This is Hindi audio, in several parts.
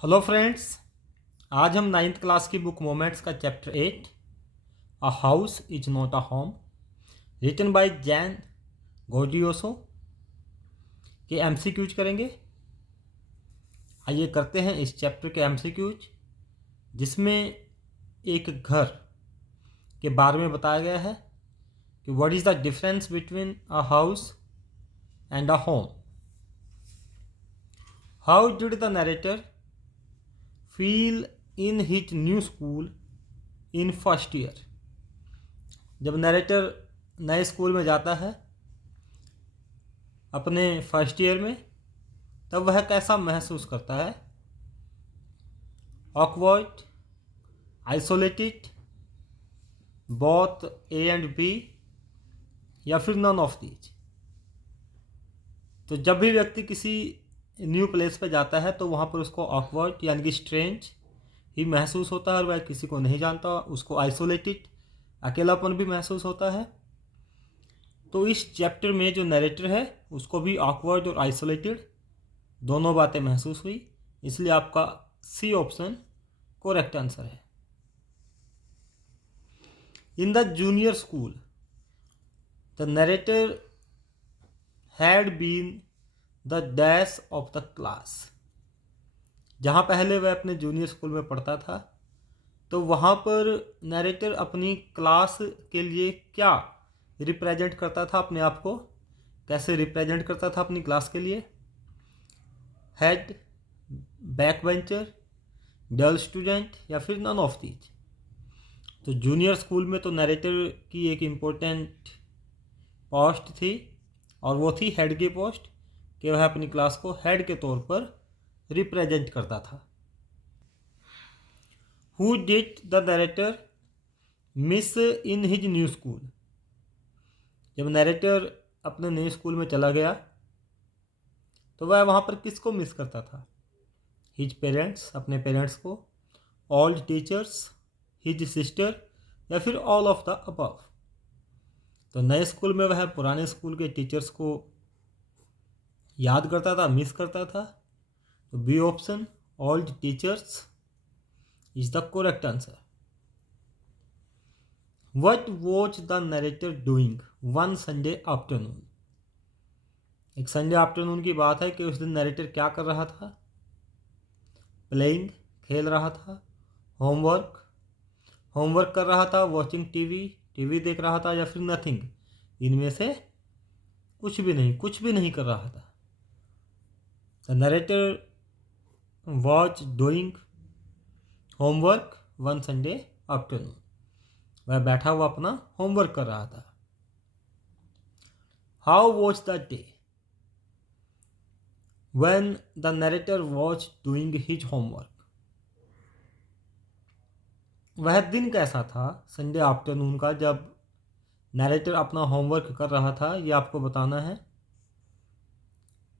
Hello friends. आज हम नाइन्थ क्लास की बुक मोमेंट्स का chapter 8 a house is not a home written by Zan Gaudioso के एमसीक्यूज करेंगे। आइए करते हैं इस चैप्टर के एमसीक्यूज, जिसमें एक घर के बारे में बताया गया है कि what is the difference between a house and a home. How did the narrator feel in his new school in first year. जब नरेटर नए स्कूल में जाता है अपने फर्स्ट ईयर में, तब वह कैसा महसूस करता है? Awkward, isolated, both A and B, या फिर नन ऑफ दीज। तो जब भी व्यक्ति किसी न्यू प्लेस पे जाता है तो वहाँ पर उसको ऑकवर्ड यानी कि स्ट्रेंज ही महसूस होता है और वह किसी को नहीं जानता। उसको आइसोलेटेड, अकेलापन भी महसूस होता है। तो इस चैप्टर में जो नरेटर है उसको भी ऑकवर्ड और आइसोलेटेड दोनों बातें महसूस हुई, इसलिए आपका सी ऑप्शन करेक्ट आंसर है। In the junior school the narrator had been the dash of the class. जहाँ पहले वह अपने जूनियर स्कूल में पढ़ता था, तो वहाँ पर नरेटर अपनी क्लास के लिए क्या रिप्रेजेंट करता था, अपने आप को कैसे रिप्रेजेंट करता था अपनी क्लास के लिए? हेड, बैक बेंचर, डल स्टूडेंट, या फिर नन ऑफ दीज। तो जूनियर स्कूल में तो नरेटर की एक इम्पोर्टेंट पोस्ट थी और वो थी हेड की पोस्ट, कि वह अपनी क्लास को हेड के तौर पर रिप्रेजेंट करता था। Who did the narrator miss in his new school. जब नरेटर अपने नए स्कूल में चला गया तो वह वहाँ पर किसको मिस करता था? हिज पेरेंट्स, अपने पेरेंट्स को, ओल्ड टीचर्स, हिज सिस्टर, या फिर ऑल ऑफ द अबव। तो नए स्कूल में वह पुराने स्कूल के टीचर्स को याद करता था, मिस करता था। तो B option, old teachers, is the correct answer. What was the narrator doing one Sunday afternoon. एक संडे आफ्टरनून की बात है कि उस दिन नरेटर क्या कर रहा था? प्लेइंग, खेल रहा था। होमवर्क, होमवर्क कर रहा था। वॉचिंग टीवी, टीवी देख रहा था। या फिर नथिंग, इनमें से कुछ भी नहीं, कुछ भी नहीं कर रहा था। The narrator watch doing homework one Sunday afternoon. वह बैठा हुआ अपना होमवर्क कर रहा था। How was the day when the narrator watch doing his homework. वह दिन कैसा था संडे आफ्टरनून का जब नरेटर अपना होमवर्क कर रहा था? ये आपको बताना है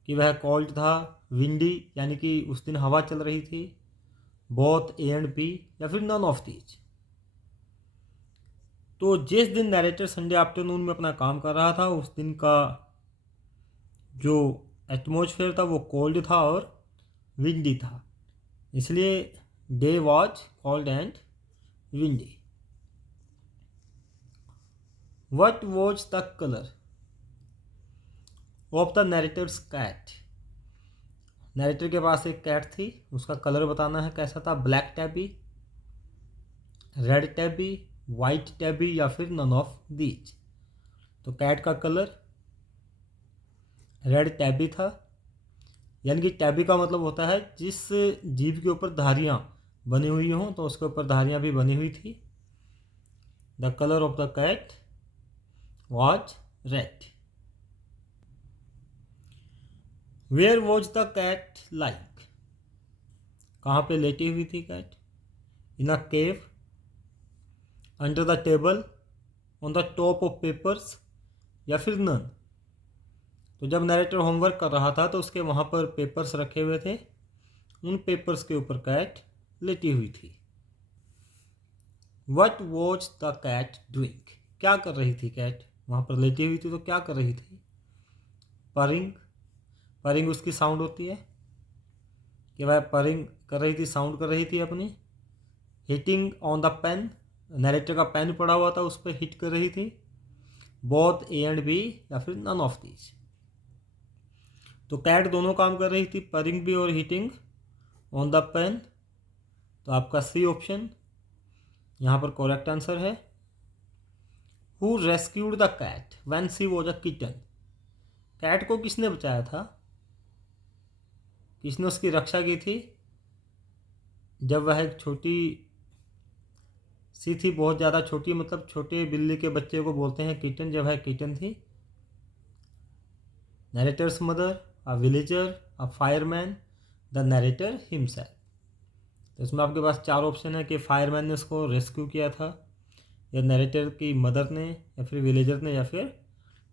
कि वह कोल्ड था, विंडी यानी कि उस दिन हवा चल रही थी, बोथ ए एंड बी, या फिर नन ऑफ दीज। तो जिस दिन नरेटर संडे आफ्टरनून में अपना काम कर रहा था उस दिन का जो एटमॉस्फेयर था वो कोल्ड था और विंडी था, इसलिए day was cold and windy. What was the colour of the narrator's cat. Narrator के पास एक कैट थी, उसका कलर बताना है कैसा था? Black tabby, red tabby, white tabby, या फिर नन ऑफ दीज। तो कैट का कलर रेड टैबी था, यानी कि टैबी का मतलब होता है जिस जीव के ऊपर धारियाँ बनी हुई हों, तो उसके ऊपर धारियाँ भी बनी हुई थी। The colour of the cat was red. Where was the cat like. कहाँ पे लेटी हुई थी cat? In a cave, under the table, on the top of papers, या फिर नन। तो जब नरेटर होमवर्क कर रहा था तो उसके वहाँ पर पेपर्स रखे हुए थे, उन पेपर्स के ऊपर कैट लेटी हुई थी। What watch the cat doing. क्या कर रही थी कैट? वहाँ पर लेटी हुई थी तो क्या कर रही थी? परिंग, परिंग उसकी साउंड होती है। कि वह परिंग कर रही थी, साउंड कर रही थी अपनी। Hitting on the pen, narrator का पेन पड़ा हुआ था, उस पर हिट कर रही थी। बोथ ए एंड बी, या फिर नन ऑफ दीज। तो कैट दोनों काम कर रही थी, परिंग भी और हिटिंग ऑन द पेन। तो आपका सी ऑप्शन यहाँ पर करेक्ट आंसर है। Who rescued the cat when she was a kitten, cat को किसने बचाया था, किसने उसकी रक्षा की थी जब वह एक छोटी सी थी, बहुत ज़्यादा छोटी, मतलब छोटे बिल्ली के बच्चे को बोलते हैं किटन, जब वह किटन थी। Narrator's mother, a villager, a fireman, the narrator himself. तो इसमें आपके पास चार ऑप्शन है कि फायरमैन ने उसको रेस्क्यू किया था, या नरेटर की मदर ने, या फिर विलेजर ने, या फिर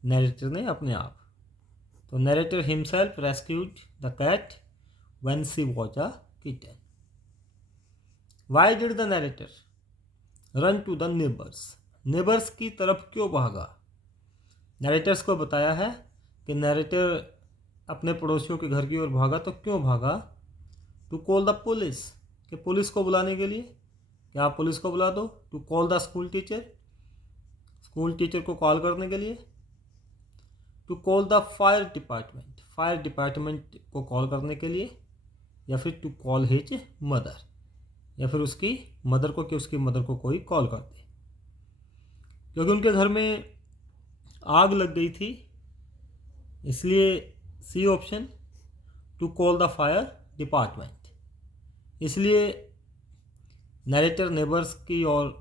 नरेटर ने अपने आप। तो narrator himself rescued the cat when she was a kitten. Why did the narrator run to the neighbours, neighbours की तरफ क्यों भागा। नरेटर्स को बताया है कि नरेटर अपने पड़ोसियों के घर की ओर भागा, तो क्यों भागा। टू कॉल द पुलिस, कि पुलिस को बुलाने के लिए, कि आप पुलिस को बुला दो। To call the school teacher, school teacher को कॉल करने के लिए। To call the fire department, fire department को कॉल करने के लिए। या फिर टू कॉल हिज मदर, या फिर उसकी मदर को, कि उसकी मदर को कोई कॉल कर दे, क्योंकि उनके घर में आग लग गई थी। इसलिए C option, to call the fire department. इसलिए नरेटर नेबर्स की ओर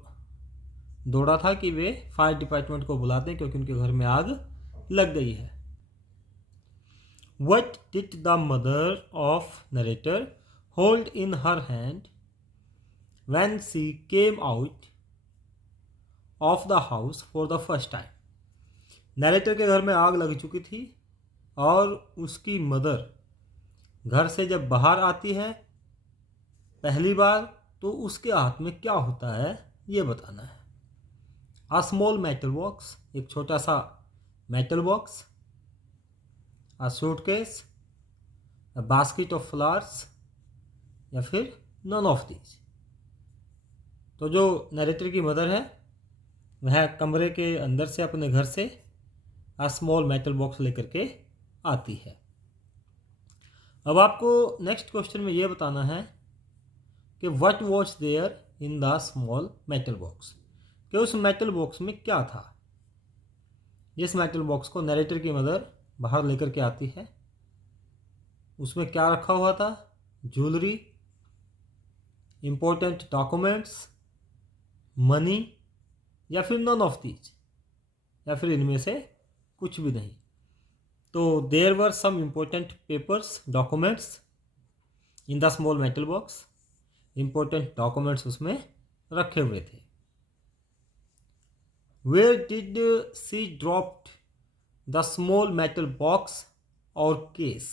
दौड़ा था कि वे फायर डिपार्टमेंट को बुलाते हैं, क्योंकि उनके घर में आग लग गई है। What did the mother of narrator hold in her hand when she came out of the house for the first time? Narrator के घर में आग लग चुकी थी और उसकी मदर घर से जब बाहर आती है पहली बार, तो उसके हाथ में क्या होता है ये बताना है। अ स्मॉल मेटल बॉक्स, एक छोटा सा metal box. A suitcase, a basket of flowers, या फिर नन ऑफ दीज। तो जो नरेटर की मदर है वह कमरे के अंदर से, अपने घर से अ स्मॉल मेटल बॉक्स लेकर के आती है। अब आपको नेक्स्ट क्वेश्चन में ये बताना है कि what was there in the small metal box, कि उस मेटल बॉक्स में क्या था। जिस मेटल बॉक्स को नरेटर की मदर बाहर लेकर के आती है, उसमें क्या रखा हुआ था। ज्वेलरी, इंपॉर्टेंट डॉक्यूमेंट्स, मनी, या फिर नन ऑफ दीज, या फिर इनमें से कुछ भी नहीं। तो there were some important papers, documents in the small metal box. Important documents उसमें रखे हुए थे। Where did she dropped the small metal box और केस।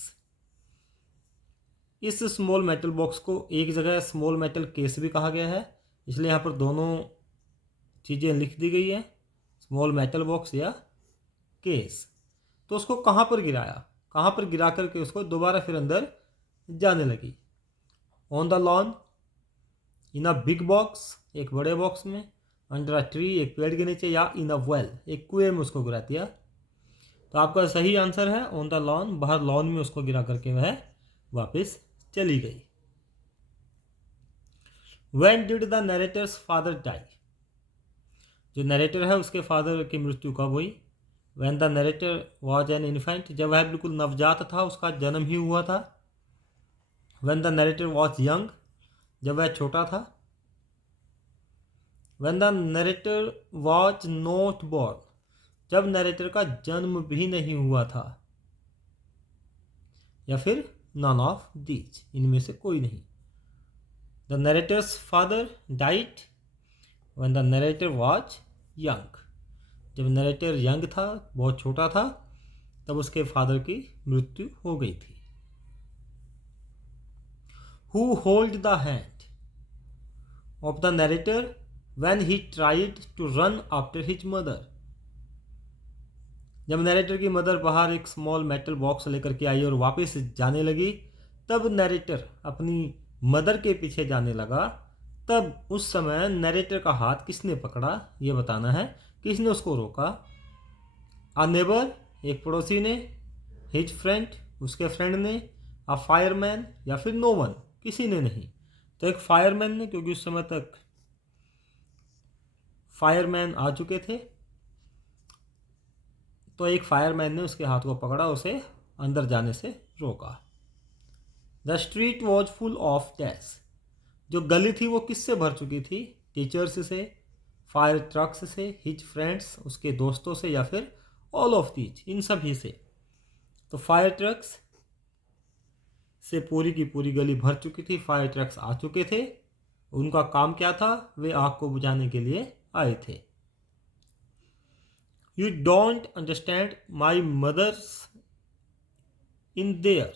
इस स्मॉल मेटल बॉक्स को एक जगह स्मॉल मेटल केस भी कहा गया है, इसलिए यहाँ पर दोनों चीज़ें लिख दी गई है, स्मॉल मेटल बॉक्स या केस। तो उसको कहाँ पर गिराया, कहाँ पर गिरा करके उसको दोबारा फिर अंदर जाने लगी। On the lawn, in a big box, एक बड़े बॉक्स में, अंडर अ ट्री, एक पेड़ के नीचे, या इन अ वेल, एक कुएं में उसको गिरा दिया। तो आपका सही आंसर है ऑन द लॉन, बाहर लॉन में उसको गिरा करके वह वापस चली गई। When did the narrator's father die? जो नरेटर है उसके फादर की मृत्यु कब हुई। When the narrator was an infant, जब वह बिल्कुल नवजात था, उसका जन्म ही हुआ था। When the narrator was young, जब वह छोटा था। When the narrator was not born, जब नरेटर का जन्म भी नहीं हुआ था। या फिर none of these, इनमें से कोई नहीं। The narrator's father died when the narrator was young, जब नरेटर यंग था, बहुत छोटा था, तब उसके फादर की मृत्यु हो गई थी। Who hold the hand of the narrator when he tried to run after his mother? जब नरेटर की मदर बाहर एक स्मॉल मेटल बॉक्स लेकर के आई और वापस जाने लगी, तब नरेटर अपनी मदर के पीछे जाने लगा, तब उस समय नरेटर का हाथ किसने पकड़ा ये बताना है, किसने उसको रोका। अ नेबर, एक पड़ोसी ने, हिज फ्रेंड, उसके फ्रेंड ने, अ फायरमैन, या फिर नो वन, किसी ने नहीं। तो एक फायरमैन ने, क्योंकि उस समय तक फायरमैन आ चुके थे, तो एक फायरमैन ने उसके हाथ को पकड़ा, उसे अंदर जाने से रोका। The street was full of dash, जो गली थी वो किससे भर चुकी थी, टीचर्स से, फायर ट्रक्स से, हिज फ्रेंड्स, उसके दोस्तों से, या फिर ऑल ऑफ दीज, इन सभी से। तो फायर ट्रक्स से पूरी की पूरी गली भर चुकी थी, फायर ट्रक्स आ चुके थे। उनका काम क्या था, वे आग को बुझाने के लिए आए थे। You don't understand my mother's in their,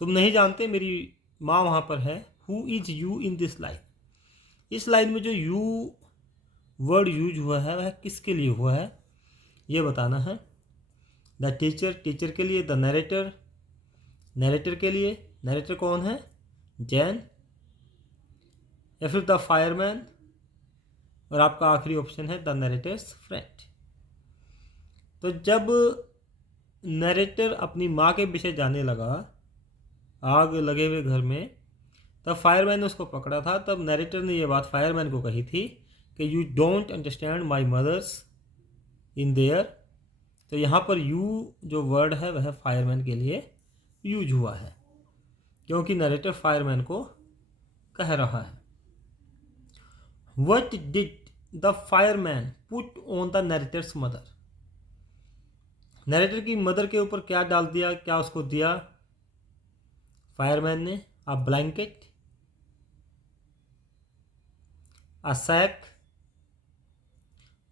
तुम नहीं जानते मेरी माँ वहाँ पर है। Who is you in this line, इस लाइन में जो यू वर्ड यूज हुआ है वह किसके लिए हुआ है ये बताना है। द टीचर, टीचर के लिए। द नरेटर, नरेटर के लिए। नरेटर कौन है, जैन, या फिर द फायरमैन, और आपका आखिरी ऑप्शन है द नरेटर्स फ्रेंड। तो जब नरेटर अपनी माँ के पीछे जाने लगा आग लगे हुए घर में, तब फायरमैन ने उसको पकड़ा था। तब नरेटर ने यह बात फायरमैन को कही थी कि you don't understand my mother's in their. तो यहाँ पर यू जो वर्ड है वह फायरमैन के लिए यूज हुआ है, क्योंकि नरेटर फायरमैन को कह रहा है। What did the fireman put on the narrator's mother, narrator की मदर के ऊपर क्या डाल दिया, क्या उसको दिया फायरमैन ने। A blanket, a sack,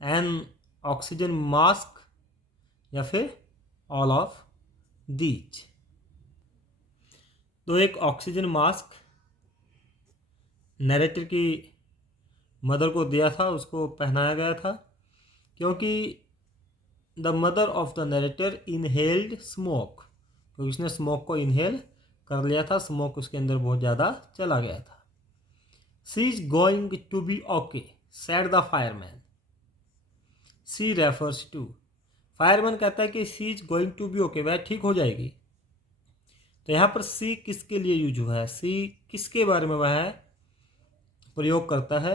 an oxygen mask, या फिर ऑल ऑफ दीज। तो एक ऑक्सीजन मास्क नरेटर की मदर को दिया था, उसको पहनाया गया था, क्योंकि the mother of the narrator inhaled smoke, क्योंकि उसने स्मोक को इनहेल कर लिया था, स्मोक उसके अंदर बहुत ज़्यादा चला गया था। She is going to be okay said the fireman, she refers to, fireman कहता है कि she is going to be okay, वह ठीक हो जाएगी। तो यहाँ पर सी किसके लिए यूज हुआ है, सी किसके बारे में वह प्रयोग करता है।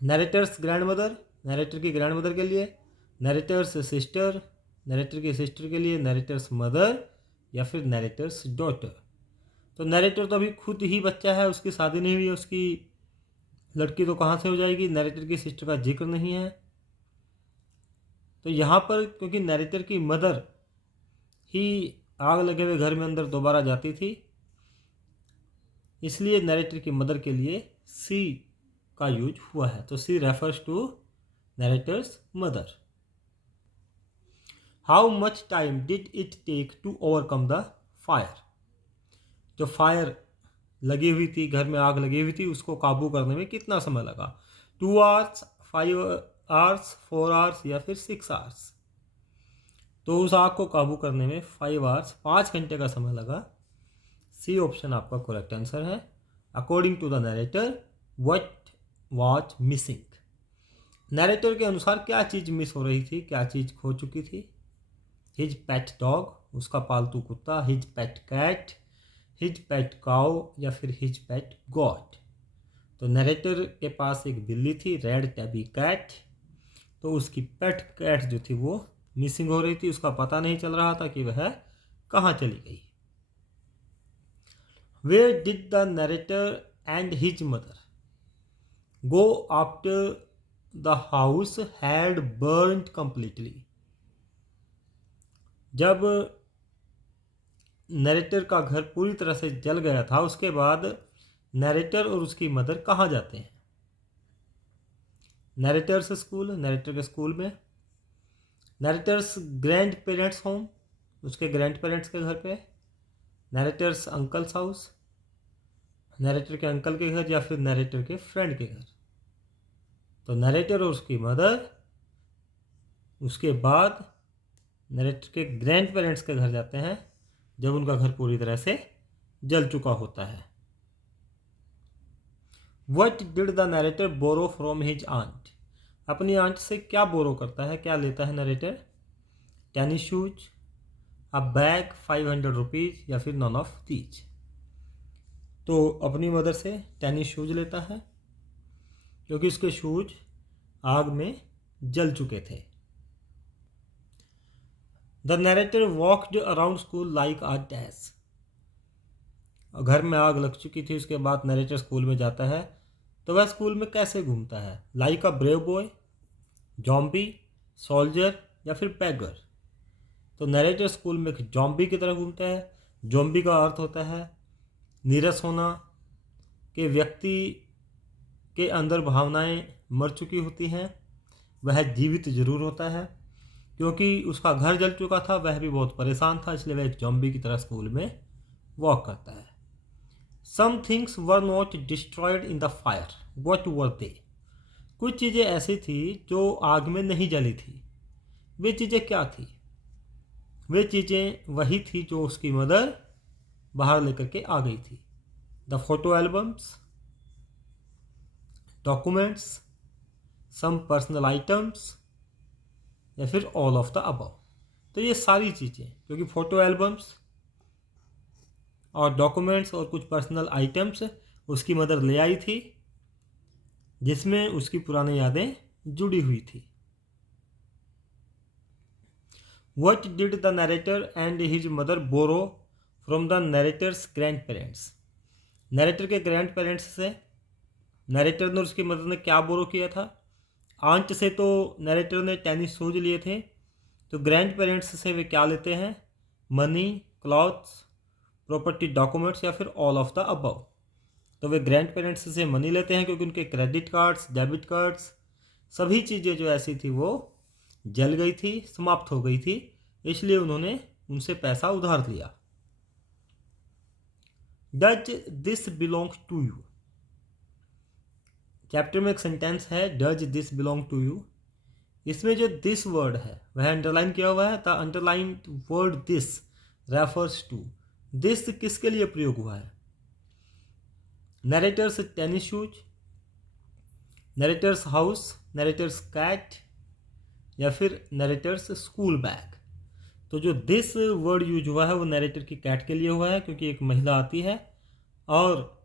नरेटर्स ग्रैंड मदर, नरेटर की ग्रैंड मदर के लिए, नरेटर्स सिस्टर, नरेटर की सिस्टर के लिए, नरेटर्स मदर, या फिर नरेटर्स डॉटर। तो नरेटर तो अभी खुद ही बच्चा है, उसकी शादी नहीं हुई है, उसकी लड़की तो कहाँ से हो जाएगी, नरेटर की सिस्टर का जिक्र नहीं है। तो यहाँ पर क्योंकि नरेटर की मदर ही आग लगे हुए घर में अंदर दोबारा जाती थी, इसलिए नरेटर की मदर के लिए सी का यूज हुआ है। तो C refers to narrator's mother. How much time did it take to overcome the fire, जो फायर लगी हुई थी, घर में आग लगी हुई थी, उसको काबू करने में कितना समय लगा। 2 आवर्स, 5 आवर्स, 4 आवर्स, या फिर 6 आवर्स। तो उस आग को काबू करने में 5 आवर्स, 5 घंटे का समय लगा। सी ऑप्शन आपका करेक्ट आंसर है। According to the narrator what was missing, narrator के अनुसार क्या चीज़ मिस हो रही थी, क्या चीज़ खो चुकी थी। हिज पेट डॉग, उसका पालतू कुत्ता, हिज पेट कैट, हिज पेट काउ, या फिर हिज पेट गॉट। तो नरेटर के पास एक बिल्ली थी, रेड टैबी कैट, तो उसकी पेट कैट जो थी वो मिसिंग हो रही थी, उसका पता नहीं चल रहा था कि वह कहाँ चली गई। Where did the narrator and his mother go after the house had burned completely, जब नरेटर का घर पूरी तरह से जल गया था उसके बाद नरेटर और उसकी मदर कहाँ जाते हैं। नरेटर्स स्कूल, नरेटर के स्कूल में, नरेटर्स ग्रैंड पेरेंट्स होम, उसके ग्रैंड पेरेंट्स के घर पे, नरेटर्स अंकल्स हाउस, नरेटर के अंकल के घर, या फिर नरेटर के फ्रेंड के घर। तो नरेटर और उसकी मदर, उसके बाद नरेटर के ग्रैंड पेरेंट्स के घर जाते हैं, जब उनका घर पूरी तरह से जल चुका होता है। What did the narrator borrow from his aunt? अपनी आंट से क्या बोरो करता है, क्या लेता है नरेटर? टेनिस शूज, अ बैग, 500 रुपीज़, या फिर नॉन ऑफ दीज। तो अपनी मदर से टेनिस शूज लेता है क्योंकि उसके शूज आग में जल चुके थे। The narrator walked around school like a dash. घर में आग लग चुकी थी, उसके बाद नरेटर स्कूल में जाता है, तो वह स्कूल में कैसे घूमता है? Like a brave boy, zombie, soldier, या फिर पैगर। तो नरेटर स्कूल में जॉम्बी की तरह घूमता है। जॉम्बी का अर्थ होता है नीरस होना, कि व्यक्ति के अंदर भावनाएं मर चुकी होती हैं, वह जीवित जरूर होता है। क्योंकि उसका घर जल चुका था, वह भी बहुत परेशान था, इसलिए वह एक जॉम्बी की तरह स्कूल में वॉक करता है। Some things were not destroyed in the fire, what were they? कुछ चीज़ें ऐसी थी जो आग में नहीं जली थी। वे चीज़ें क्या थी? वे चीज़ें वही थी जो उसकी मदर बाहर लेकर के आ गई थी। The photo albums, documents, some personal items, या फिर ऑल ऑफ द अबव। तो ये सारी चीज़ें, क्योंकि फ़ोटो एल्बम्स और डॉक्यूमेंट्स और कुछ पर्सनल आइटम्स उसकी मदर ले आई थी, जिसमें उसकी पुरानी यादें जुड़ी हुई थी। What did the narrator and his mother borrow from the narrator's grandparents? Narrator के ग्रैंड पेरेंट्स से नरेटर ने, उसकी मदर ने क्या बोरो किया था? आंट से तो नरेटर ने टेनिस शूज लिए थे, तो ग्रैंड पेरेंट्स से वे क्या लेते हैं? मनी, क्लॉथ्स, प्रॉपर्टी, डॉक्यूमेंट्स, या फिर ऑल ऑफ द अबव। तो वे ग्रैंड पेरेंट्स से मनी लेते हैं क्योंकि उनके क्रेडिट कार्ड्स, डेबिट कार्ड्स, सभी चीज़ें जो ऐसी थी वो जल गई थी, समाप्त हो गई थी, इसलिए उन्होंने उनसे पैसा उधार लिया। Does this belong to you? Chapter में एक सेंटेंस है, does this belong to you. इसमें जो दिस वर्ड है वह अंडरलाइन किया हुआ है। The underlined word this refers to. This किसके लिए प्रयोग हुआ है? Narrator's tennis shoes, narrator's house, narrator's cat, या फिर नरेटर्स स्कूल बैग। तो जो दिस वर्ड यूज हुआ है वो नरेटर की कैट के लिए हुआ है, क्योंकि एक महिला आती है और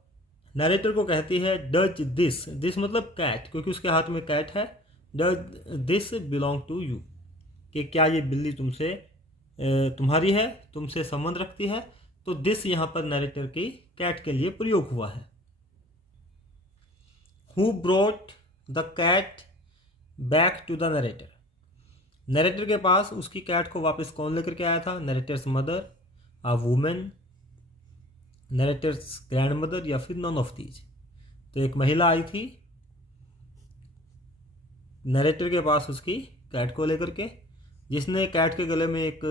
नरेटर को कहती है डज दिस, दिस मतलब कैट, क्योंकि उसके हाथ में कैट है। Does this belong to you, कि क्या ये बिल्ली तुमसे तुम्हारी है, तुमसे संबंध रखती है। तो दिस यहाँ पर नरेटर की कैट के लिए प्रयोग हुआ है। Who brought the cat back to the narrator? Narrator के पास उसकी कैट को वापस कौन लेकर के आया था? Narrator's mother, a women, narrator's grand mother, या फिर नॉन ऑफ दीज। तो एक महिला आई थी नरेटर के पास उसकी कैट को लेकर के, जिसने कैट के गले में एक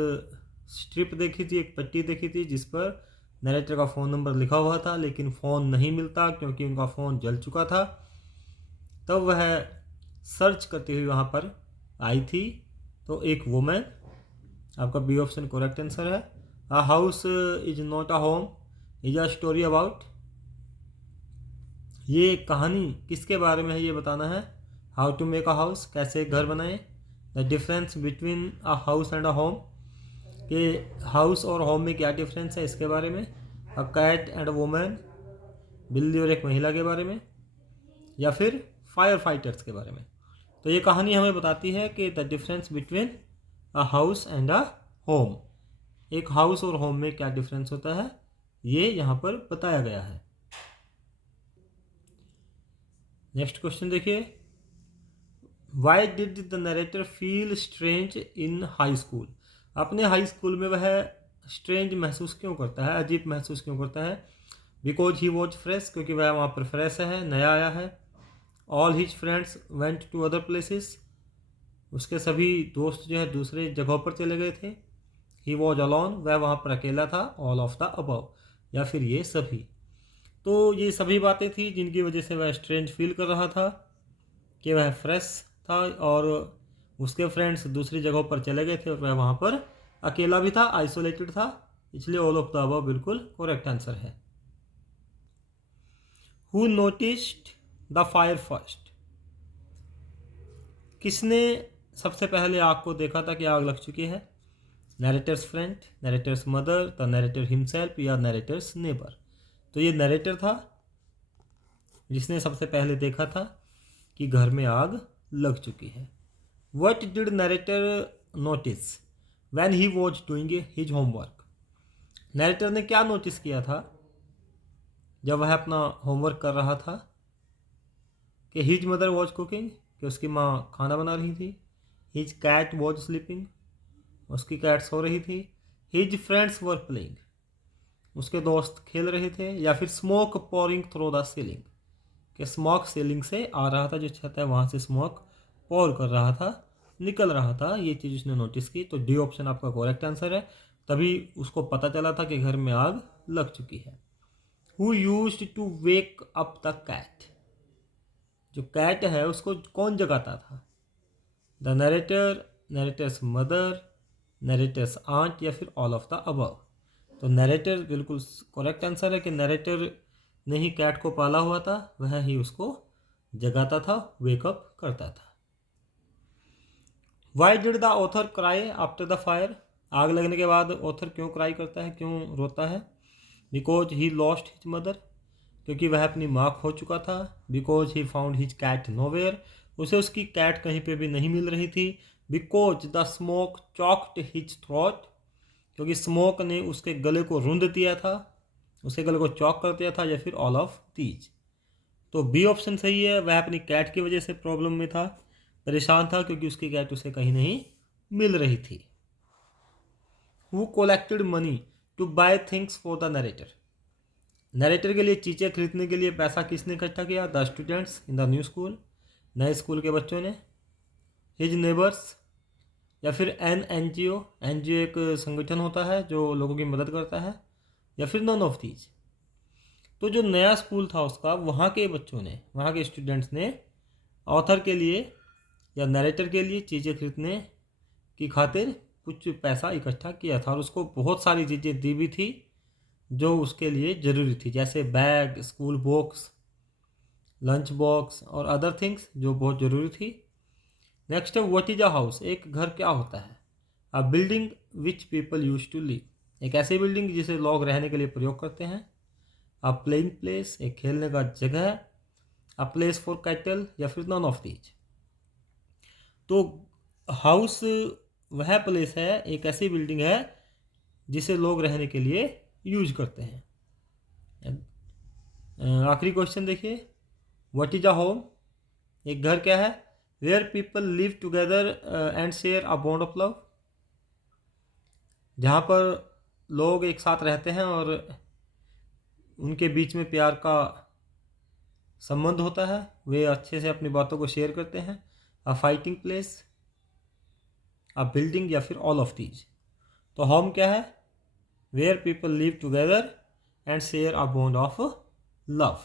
स्ट्रिप देखी थी, एक पट्टी देखी थी, जिस पर नरेटर का फ़ोन नंबर लिखा हुआ था, लेकिन फ़ोन नहीं मिलता क्योंकि उनका फ़ोन जल चुका था। तब वह सर्च करती हुई वहाँ पर आई थी। तो एक वुमेन, आपका बी ऑप्शन करेक्ट आंसर है। A house is not a home is a story about. ये कहानी किसके बारे में है ये बताना है। How to make a house, कैसे एक घर बनाएं। The difference between a house and a home, कि हाउस और होम में क्या डिफरेंस है, इसके बारे में। A cat and a women, बिल्ली और एक महिला के बारे में। या फिर फायर फाइटर्स के बारे में। तो ये कहानी हमें बताती है कि the difference between a house and a home, एक हाउस और होम में क्या डिफरेंस होता है, ये यहाँ पर बताया गया है। नेक्स्ट क्वेश्चन देखिए, Y did the narrator feel strange in high school? अपने हाई स्कूल में वह स्ट्रेंज महसूस क्यों करता है, अजीब महसूस क्यों करता है? बिकॉज ही वॉज फ्रेश, क्योंकि वह वहाँ पर फ्रेश है, नया आया है। All his friends went to other places, उसके सभी दोस्त जो है दूसरे जगहों पर चले गए थे। ही वॉज अलॉन, वह वहाँ पर अकेला था। ऑल ऑफ द अबव, या फिर ये सभी। तो ये सभी बातें थी जिनकी वजह से वह स्ट्रेंज फील कर रहा था कि वह फ्रेश था और उसके फ्रेंड्स दूसरी जगहों पर चले गए थे और वह वहाँ पर अकेला भी था, आइसोलेटेड था, इसलिए ऑल ऑफ द अबव बिल्कुल करेक्ट आंसर है। Who noticed the fire first, किसने सबसे पहले आग को देखा था कि आग लग चुकी है? Narrator's friend, narrator's mother, the narrator himself या नरेटर्स नेबर। तो ये नरेटर था जिसने सबसे पहले देखा था कि घर में आग लग चुकी है। What did narrator notice when he was doing his homework, narrator ने क्या नोटिस किया था जब वह अपना होमवर्क कर रहा था? कि हिज मदर वॉज कुकिंग, कि उसकी माँ खाना बना रही थी। हिज कैट वॉज स्लीपिंग, उसकी कैट सो रही थी। हिज फ्रेंड्स वर प्लेइंग, उसके दोस्त खेल रहे थे। या फिर smoke pouring through the ceiling, कि स्मोक सीलिंग से आ रहा था, जो छत है वहाँ से स्मोक पोर कर रहा था, निकल रहा था। ये चीज़ उसने नोटिस की। तो डी ऑप्शन आपका करेक्ट आंसर है। तभी उसको पता चला था कि घर में आग लग चुकी है। Who used to wake up the cat, जो कैट है उसको कौन जगाता था? The narrator, narrator's mother, narrator's aunt या फिर ऑल ऑफ द अबव। तो नरेटर बिल्कुल करेक्ट आंसर है कि नरेटर ने ही कैट को पाला हुआ था, वह ही उसको जगाता था, वेकअप करता था। Y did the author cry after the fire, आग लगने के बाद ऑथर क्यों क्राई करता है, क्यों रोता है? Because he lost his mother, क्योंकि वह अपनी माँ खो चुका था। Because he found his cat nowhere, उसे उसकी कैट कहीं पे भी नहीं मिल रही थी। Because the smoke choked his throat, क्योंकि स्मोक ने उसके गले को रुंध दिया था, उसके गले को चॉक कर दिया था। या फिर ऑल ऑफ दीज। तो बी ऑप्शन सही है, वह अपनी कैट की वजह से प्रॉब्लम में था, परेशान था, क्योंकि उसकी कैट उसे कहीं नहीं मिल रही थी। Who collected money to buy things for the narrator, narrator के लिए चीज़ें खरीदने के लिए पैसा किसने इकट्ठा किया? The students in the new school, नए स्कूल के बच्चों ने। हिज नेबर्स, या फिर एनजीओ, एनजीओ एक संगठन होता है जो लोगों की मदद करता है। या फिर नॉन ऑफ दीज। तो जो नया स्कूल था उसका, वहाँ के बच्चों ने, वहाँ के स्टूडेंट्स ने ऑथर के लिए या नरेटर के लिए चीज़ें खरीदने की खातिर कुछ पैसा इकट्ठा किया था, और उसको बहुत सारी चीज़ें दी भी थी जो उसके लिए ज़रूरी थी, जैसे bag, school box, lunch box और अदर थिंग्स जो बहुत ज़रूरी थी। नेक्स्ट है व्हाट इज अ हाउस, एक घर क्या होता है? A building which people use to live, एक ऐसी बिल्डिंग जिसे लोग रहने के लिए प्रयोग करते हैं। अ प्लेइंग प्लेस, एक खेलने का जगह। अ प्लेस फॉर कैटल या फिर नॉन ऑफ दीज। तो हाउस वह प्लेस है, एक ऐसी बिल्डिंग है जिसे लोग रहने के लिए यूज करते हैं। आखिरी क्वेश्चन देखिए, व्हाट इज अ होम, एक घर क्या है? Where people live together and share a bond of love, जहाँ पर लोग एक साथ रहते हैं और उनके बीच में प्यार का संबंध होता है, वे अच्छे से अपनी बातों को शेयर करते हैं। A fighting place, a building या फिर ऑल ऑफ दीज। तो होम क्या है? Where people live together and share a bond of love.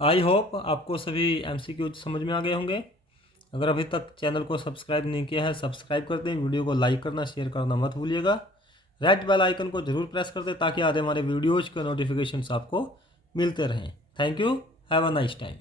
I hope आपको सभी MCQ समझ में आ गए होंगे। अगर अभी तक चैनल को सब्सक्राइब नहीं किया है, सब्सक्राइब कर दें, वीडियो को लाइक करना, शेयर करना मत भूलिएगा। रेड बेल आइकन को जरूर प्रेस कर दें ताकि आगे हमारे वीडियोज़ के नोटिफिकेशंस आपको मिलते रहें। Thank you, have a nice time.